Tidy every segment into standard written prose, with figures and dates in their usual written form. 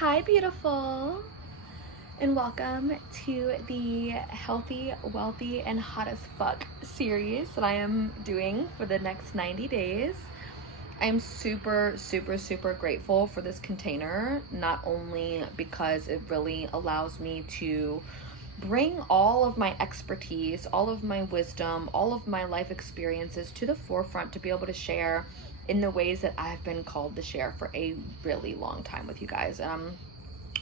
Hi, beautiful, and welcome to the Healthy, Wealthy, and Hot as Fuck series that I am doing for the next 90 days. I am super, super, super grateful for this container, not only because it really allows me to bring all of my expertise, all of my wisdom, all of my life experiences to the forefront to be able to share in the ways that I've been called to share for a really long time with you guys. And I'm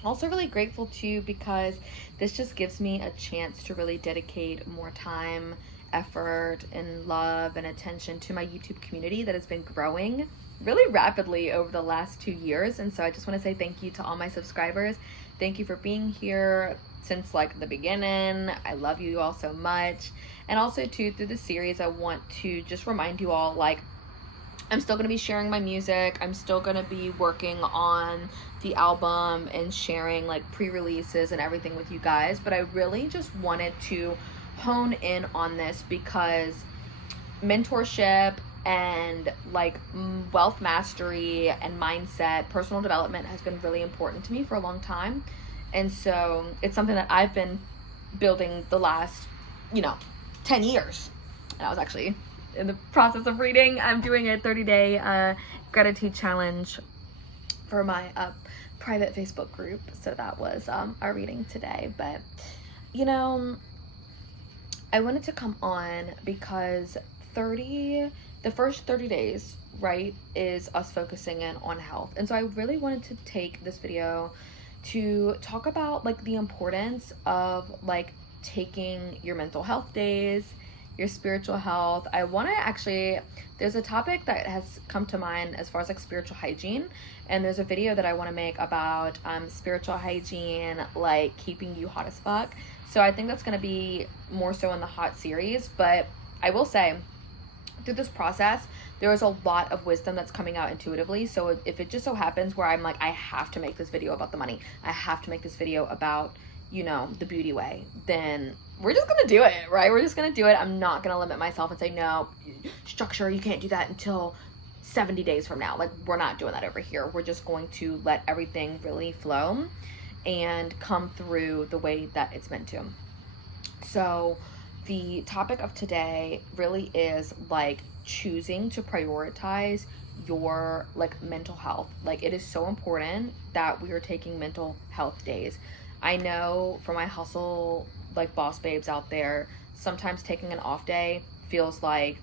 also really grateful too because this just gives me a chance to really dedicate more time, effort, and love and attention to my YouTube community that has been growing really rapidly over the last 2 years. And so I just want to say thank you to all my subscribers. Thank you for being here since like the beginning. I love you all so much. And also too, through the series, I want to just remind you all, like, I'm still going to be sharing my music. I'm still going to be working on the album and sharing like pre-releases and everything with you guys. But I really just wanted to hone in on this because mentorship and like wealth mastery and mindset, personal development has been really important to me for a long time. And so it's something that I've been building the last, 10 years. And I was actually in the process of reading. I'm doing a 30-day gratitude challenge for my private Facebook group. So that was our reading today. But, I wanted to come on because the first 30 days, right, is us focusing in on health. And so I really wanted to take this video to talk about like the importance of like taking your mental health days, your spiritual health. I want to actually, there's a topic that has come to mind as far as like spiritual hygiene, and there's a video that I want to make about spiritual hygiene, like keeping you hot as fuck. So I think that's going to be more so in the hot series. But I will say, through this process, there is a lot of wisdom that's coming out intuitively. So if it just so happens where I'm like, I have to make this video about the money, I have to make this video about, the beauty way, then we're just gonna do it, right? We're just gonna do it. I'm not gonna limit myself and say, no, structure, you can't do that until 70 days from now. Like, we're not doing that over here. We're just going to let everything really flow and come through the way that it's meant to. So the topic of today really is like choosing to prioritize your like mental health. Like, it is so important that we are taking mental health days. I know for my hustle like boss babes out there, sometimes taking an off day feels like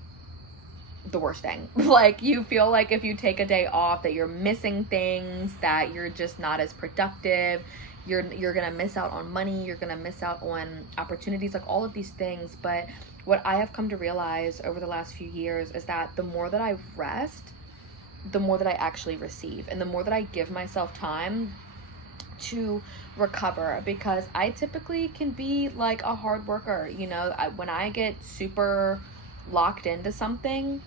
the worst thing. Like, you feel like if you take a day off that you're missing things, that you're just not as productive, you're gonna miss out on money, you're gonna miss out on opportunities, like all of these things. But what I have come to realize over the last few years is that the more that I rest, the more that I actually receive, and the more that I give myself time to recover, because I typically can be like a hard worker. When I get super locked into something,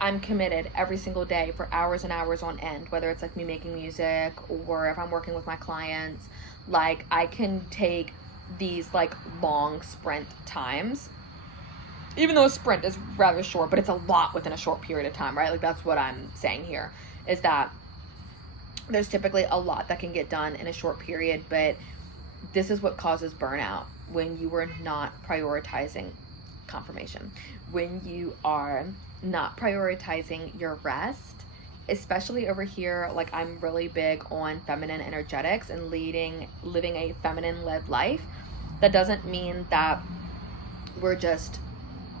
I'm committed every single day for hours and hours on end, whether it's like me making music or if I'm working with my clients. Like, I can take these like long sprint times, even though a sprint is rather short, but it's a lot within a short period of time, right? Like, that's what I'm saying here, is that there's typically a lot that can get done in a short period, but this is what causes burnout: when you are not prioritizing confirmation, when you are not prioritizing your rest. Especially over here, like, I'm really big on feminine energetics and living a feminine led life. That doesn't mean that we're just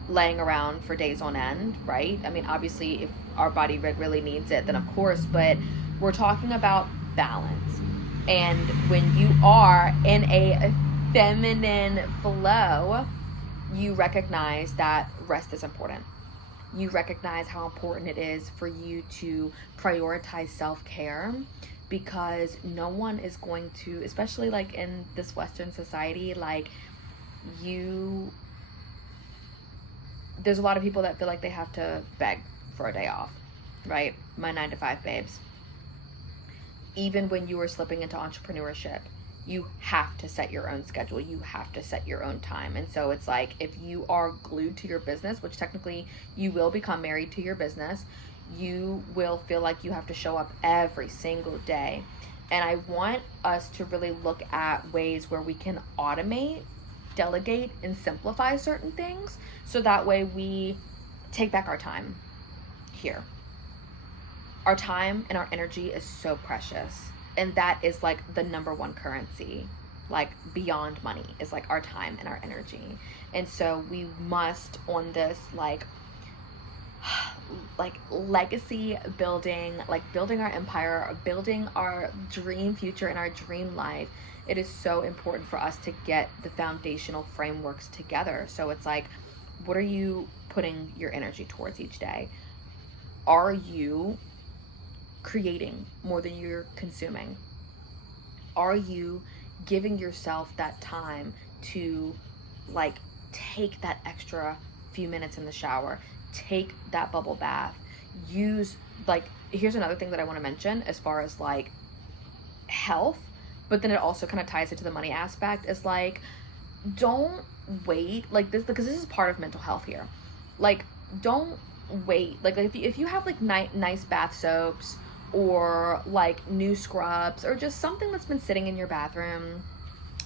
laying around for days on end, right? I mean, obviously if our body really needs it, then of course, but we're talking about balance. And when you are in a feminine flow, you recognize that rest is important. You recognize how important it is for you to prioritize self-care, because no one is going to, especially like in this Western society, like, there's a lot of people that feel like they have to beg for a day off, right? My 9-to-5 babes. Even when you are slipping into entrepreneurship, you have to set your own schedule. You have to set your own time. And so it's like, if you are glued to your business, which technically you will become married to your business, you will feel like you have to show up every single day. And I want us to really look at ways where we can automate, delegate, and simplify certain things, so that way we take back our time here. Our time and our energy is so precious. And that is like the number one currency, like beyond money, is like our time and our energy. And so we must, on this like legacy building, like building our empire, building our dream future and our dream life, it is so important for us to get the foundational frameworks together. So it's like, what are you putting your energy towards each day? Are you creating more than you're consuming? Are you giving yourself that time to like take that extra few minutes in the shower, take that bubble bath, use, like, here's another thing that I want to mention as far as like health, but then it also kind of ties into the money aspect, is like, don't wait, like this, because this is part of mental health here. Like, don't wait, like if you have like nice bath soaps, or like new scrubs, or just something that's been sitting in your bathroom.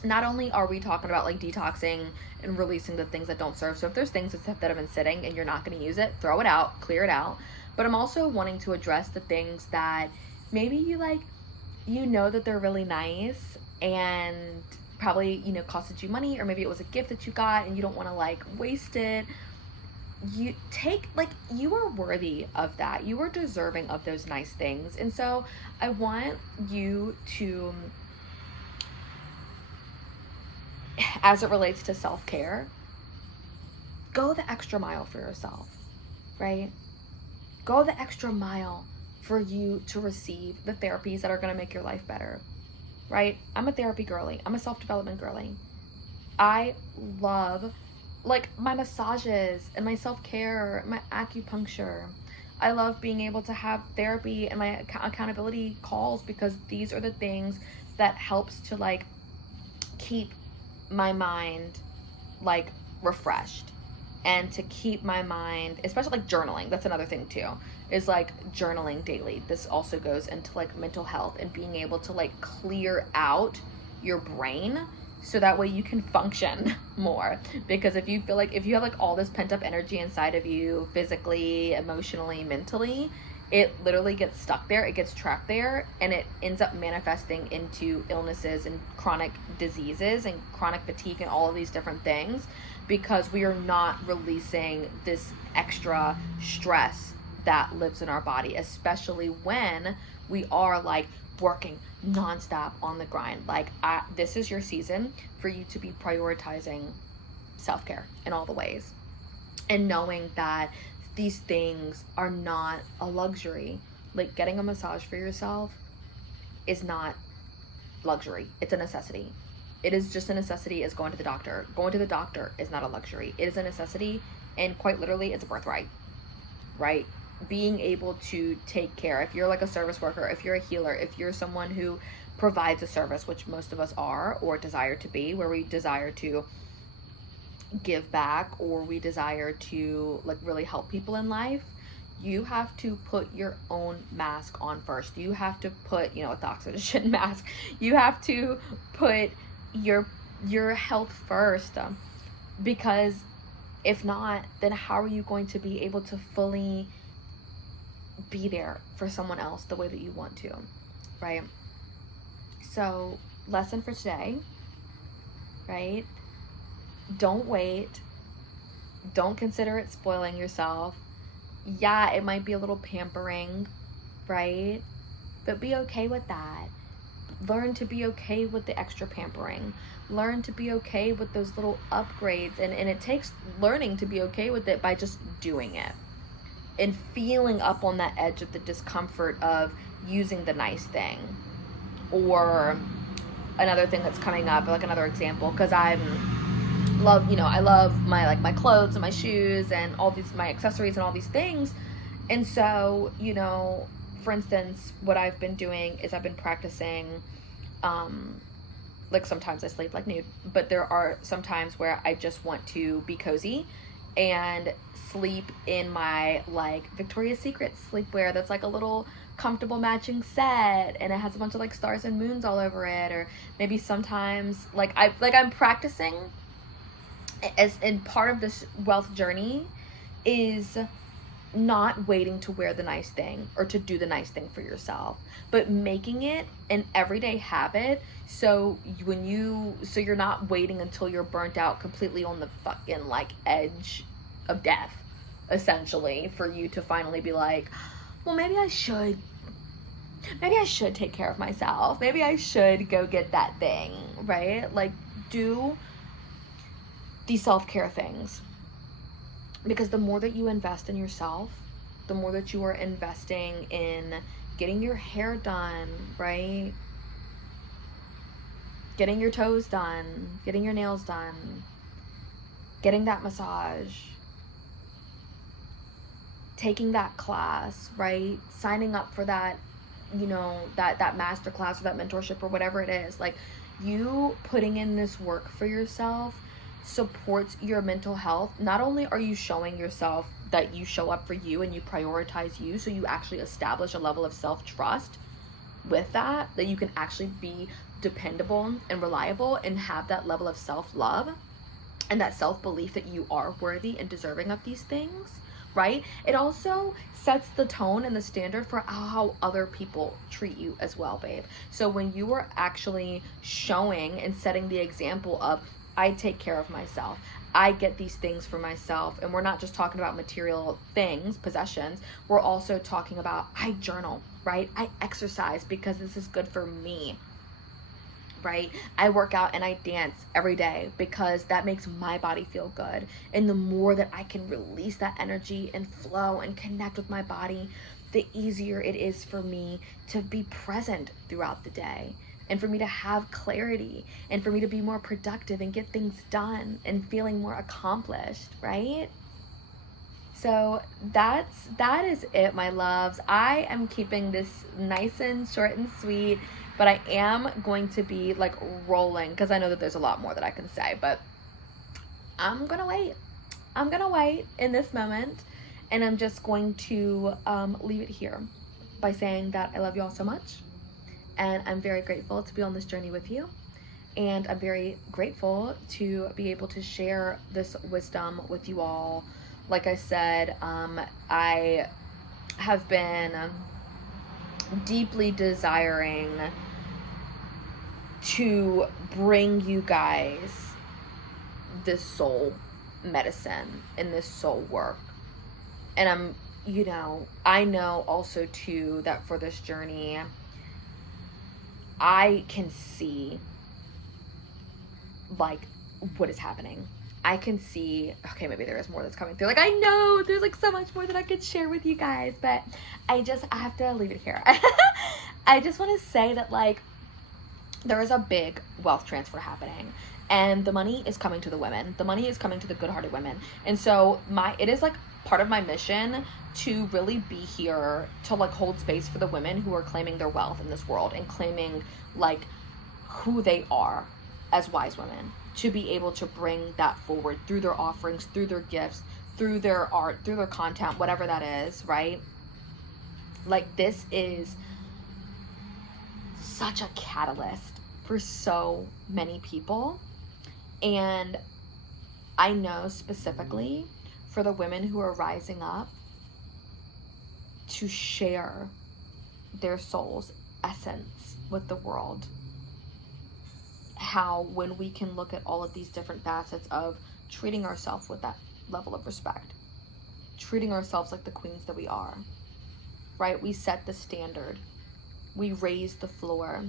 Not only are we talking about like detoxing and releasing the things that don't serve, so if there's things that have been sitting and you're not going to use it, throw it out, clear it out. But I'm also wanting to address the things that maybe you like, you know that they're really nice and probably, you know, costed you money, or maybe it was a gift that you got and you don't want to like waste it. You take, like, you are worthy of that. You are deserving of those nice things. And so I want you to, as it relates to self-care, go the extra mile for yourself, right? Go the extra mile for you to receive the therapies that are going to make your life better, right? I'm a therapy girly. I'm a self-development girly. I love like my massages and my self-care, my acupuncture. I love being able to have therapy and my accountability calls, because these are the things that helps to like keep my mind like refreshed, and to keep my mind, especially like journaling. That's another thing too, is like journaling daily. This also goes into like mental health and being able to like clear out your brain, so that way you can function more. Because if you feel like, if you have like all this pent up energy inside of you, physically, emotionally, mentally, it literally gets stuck there, it gets trapped there, and it ends up manifesting into illnesses and chronic diseases and chronic fatigue and all of these different things, because we are not releasing this extra stress that lives in our body, especially when we are like working nonstop on the grind. Like, this is your season for you to be prioritizing self-care in all the ways, and knowing that these things are not a luxury. Like, getting a massage for yourself is not luxury, it's a necessity. It is just a necessity as going to the doctor. Going to the doctor is not a luxury, it is a necessity, and quite literally it's a birthright, right? Being able to take care, if you're like a service worker, if you're a healer, if you're someone who provides a service, which most of us are or desire to be, where we desire to give back, or we desire to like really help people in life, you have to put your own mask on first. You have to put, you know, a oxygen mask. You have to put your health first, because if not, then how are you going to be able to fully be there for someone else the way that you want to, right? So, lesson for today, right? Don't wait. Don't consider it spoiling yourself. Yeah, it might be a little pampering, right? But be okay with that. Learn to be okay with the extra pampering. Learn to be okay with those little upgrades. And it takes learning to be okay with it by just doing it, and feeling up on that edge of the discomfort of using the nice thing. Or another thing that's coming up, like another example, because I love my, like, my clothes and my shoes and all these, my accessories and all these things. And so, you know, for instance, what I've been doing is I've been practicing, like, sometimes I sleep like nude, but there are some times where I just want to be cozy and sleep in my like Victoria's Secret sleepwear that's like a little comfortable matching set and it has a bunch of like stars and moons all over it. Or maybe sometimes I'm practicing as in part of this wealth journey is not waiting to wear the nice thing or to do the nice thing for yourself, but making it an everyday habit. So you're not waiting until you're burnt out completely on the fucking like edge of death, essentially, for you to finally be like, well, maybe I should take care of myself. Maybe I should go get that thing, right? Like, do these self-care things. Because the more that you invest in yourself, the more that you are investing in getting your hair done, right? Getting your toes done, getting your nails done, getting that massage, taking that class, right? Signing up for that, that master class or that mentorship or whatever it is. Like, you putting in this work for yourself supports your mental health. Not only are you showing yourself that you show up for you and you prioritize you, so you actually establish a level of self-trust with that you can actually be dependable and reliable and have that level of self-love and that self-belief that you are worthy and deserving of these things, right? It also sets the tone and the standard for how other people treat you as well, babe. So when you are actually showing and setting the example of, I take care of myself, I get these things for myself, and we're not just talking about material things, possessions, we're also talking about, I journal, right? I exercise because this is good for me, right? I work out and I dance every day because that makes my body feel good. And the more that I can release that energy and flow and connect with my body, the easier it is for me to be present throughout the day, and for me to have clarity, and for me to be more productive and get things done and feeling more accomplished, right? So that is it, my loves. I am keeping this nice and short and sweet, but I am going to be like rolling because I know that there's a lot more that I can say, but I'm gonna wait in this moment, and I'm just going to leave it here by saying that I love you all so much. And I'm very grateful to be on this journey with you. And I'm very grateful to be able to share this wisdom with you all. Like I said, I have been deeply desiring to bring you guys this soul medicine and this soul work. And I know also too that for this journey, I can see like what is happening. I can see, okay, maybe there is more that's coming through. Like, I know there's like so much more that I could share with you guys, but I have to leave it here. I just want to say that like there is a big wealth transfer happening, and the money is coming to the women. The money is coming to the good-hearted women. And so it is like part of my mission to really be here to like hold space for the women who are claiming their wealth in this world and claiming like who they are as wise women, to be able to bring that forward through their offerings, through their gifts, through their art, through their content, whatever that is, right? Like, this is such a catalyst for so many people. And I know specifically for the women who are rising up to share their soul's essence with the world, how when we can look at all of these different facets of treating ourselves with that level of respect, treating ourselves like the queens that we are, right? We set the standard. We raise the floor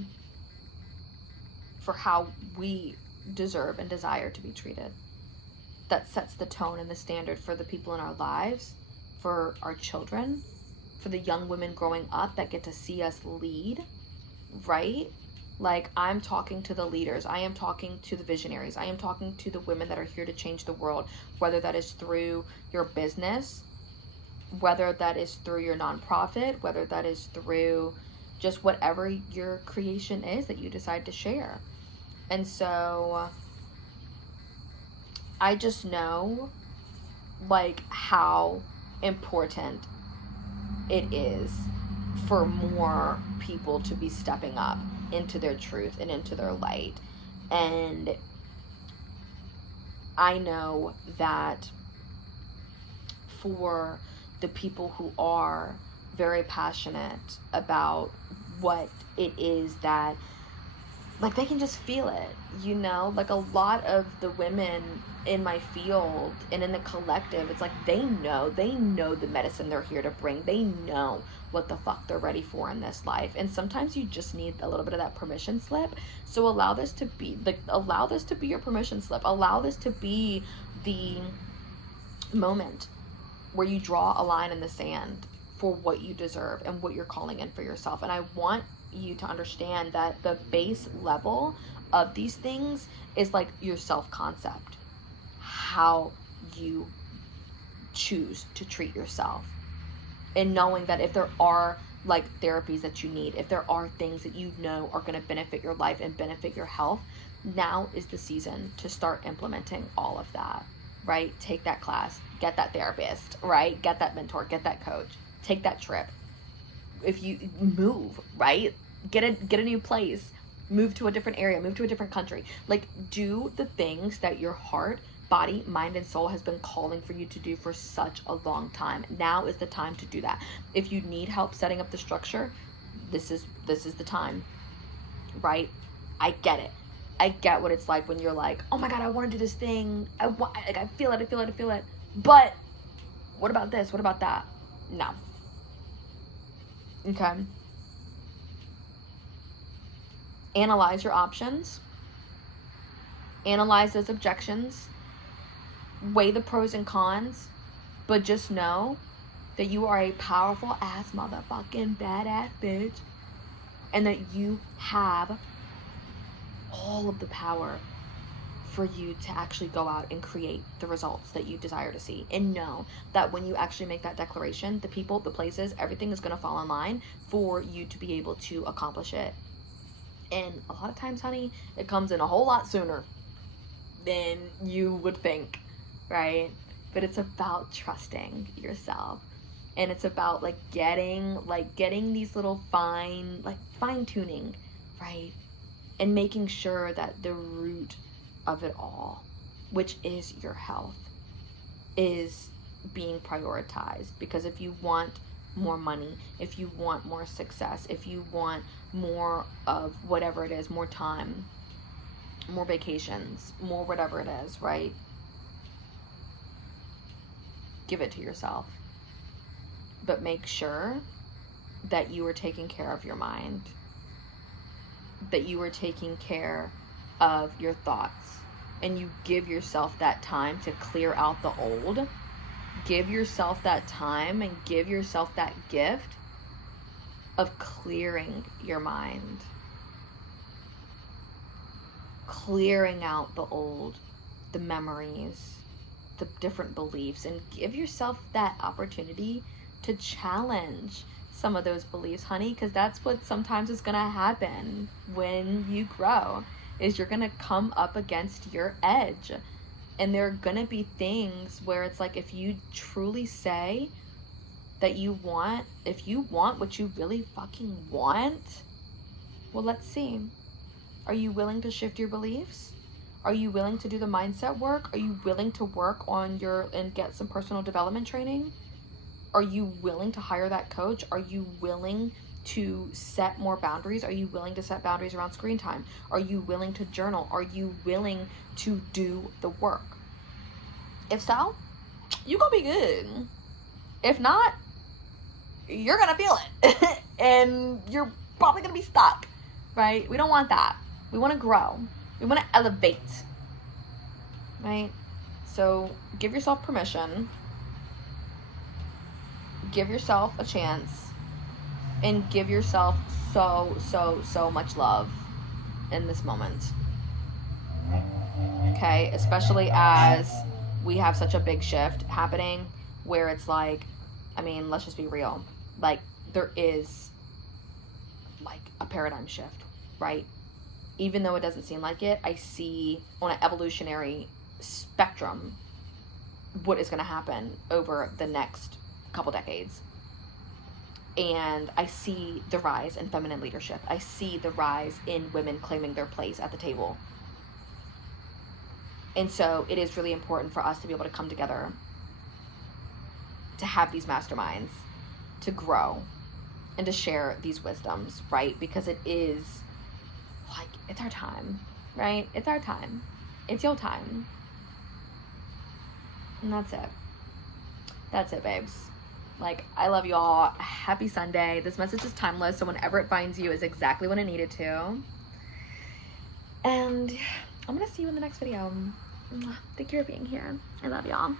for how we deserve and desire to be treated. That sets the tone and the standard for the people in our lives, for our children, for the young women growing up that get to see us lead, right? Like, I'm talking to the leaders. I am talking to the visionaries. I am talking to the women that are here to change the world, whether that is through your business, whether that is through your nonprofit, whether that is through just whatever your creation is that you decide to share. And so I just know like how important it is for more people to be stepping up into their truth and into their light. And I know that for the people who are very passionate about what it is that, like, they can just feel it, you know? Like, a lot of the women in my field and in the collective, it's like they know the medicine they're here to bring. They know what the fuck they're ready for in this life. And sometimes you just need a little bit of that permission slip. So allow this to be your permission slip. Allow this to be the moment where you draw a line in the sand for what you deserve and what you're calling in for yourself. And I want you to understand that the base level of these things is like your self-concept, how you choose to treat yourself, and knowing that if there are like therapies that you need, if there are things that you know are going to benefit your life and benefit your health, now is the season to start implementing all of that, right? Take that class, get that therapist, right? Get that mentor, get that coach, take that trip. If you move, right? Get a new place, move to a different area, move to a different country. Like, do the things that your heart, body, mind, and soul has been calling for you to do for such a long time. Now is the time to do that. If you need help setting up the structure, this is the time, right? I get it. I get what it's like when you're like, oh my God, I want to do this thing. I feel it. But what about this? What about that? No. Okay. Analyze your options. Analyze those objections. Weigh the pros and cons. But just know that you are a powerful ass motherfucking badass bitch. And that you have all of the power for you to actually go out and create the results that you desire to see. And know that when you actually make that declaration, the people, the places, everything is going to fall in line for you to be able to accomplish it. And a lot of times, honey, it comes in a whole lot sooner than you would think, right? But it's about trusting yourself. And it's about getting these little fine tuning, right? And making sure that the root of it all, which is your health, is being prioritized. Because if you want more money, if you want more success, if you want more of whatever it is, more time, more vacations, more whatever it is, right? Give it to yourself. But make sure that you are taking care of your mind, that you are taking care of your thoughts, and you give yourself that time to clear out the old. Give yourself that time and give yourself that gift of clearing your mind, clearing out the old, the memories, the different beliefs, and give yourself that opportunity to challenge some of those beliefs, honey, because that's what sometimes is going to happen when you grow, is you're going to come up against your edge. And there are going to be things where it's like, if you truly say that if you want what you really fucking want, well, let's see. Are you willing to shift your beliefs? Are you willing to do the mindset work? Are you willing to work on and get some personal development training? Are you willing to hire that coach? Are you willing to set more boundaries? Are you willing to set boundaries around screen time? Are you willing to journal? Are you willing to do the work? If so, you gonna be good. If not, you're gonna feel it. And you're probably gonna be stuck, right? We don't want that. We want to grow. We want to elevate, right? So give yourself permission. Give yourself a chance. And give yourself so much love in this moment. Okay? Especially as we have such a big shift happening where it's like, I mean, let's just be real. Like, there is like a paradigm shift, right? Even though it doesn't seem like it, I see on an evolutionary spectrum what is going to happen over the next couple decades. And I see the rise in feminine leadership. I see the rise in women claiming their place at the table. And so it is really important for us to be able to come together, to have these masterminds, to grow, and to share these wisdoms, right? Because it is like, it's our time, right? It's our time. It's your time. And that's it. That's it, babes. Like, I love you all. Happy Sunday. This message is timeless, so whenever it finds you is exactly when it needed to. And I'm gonna see you in the next video. Thank you for being here. I love y'all.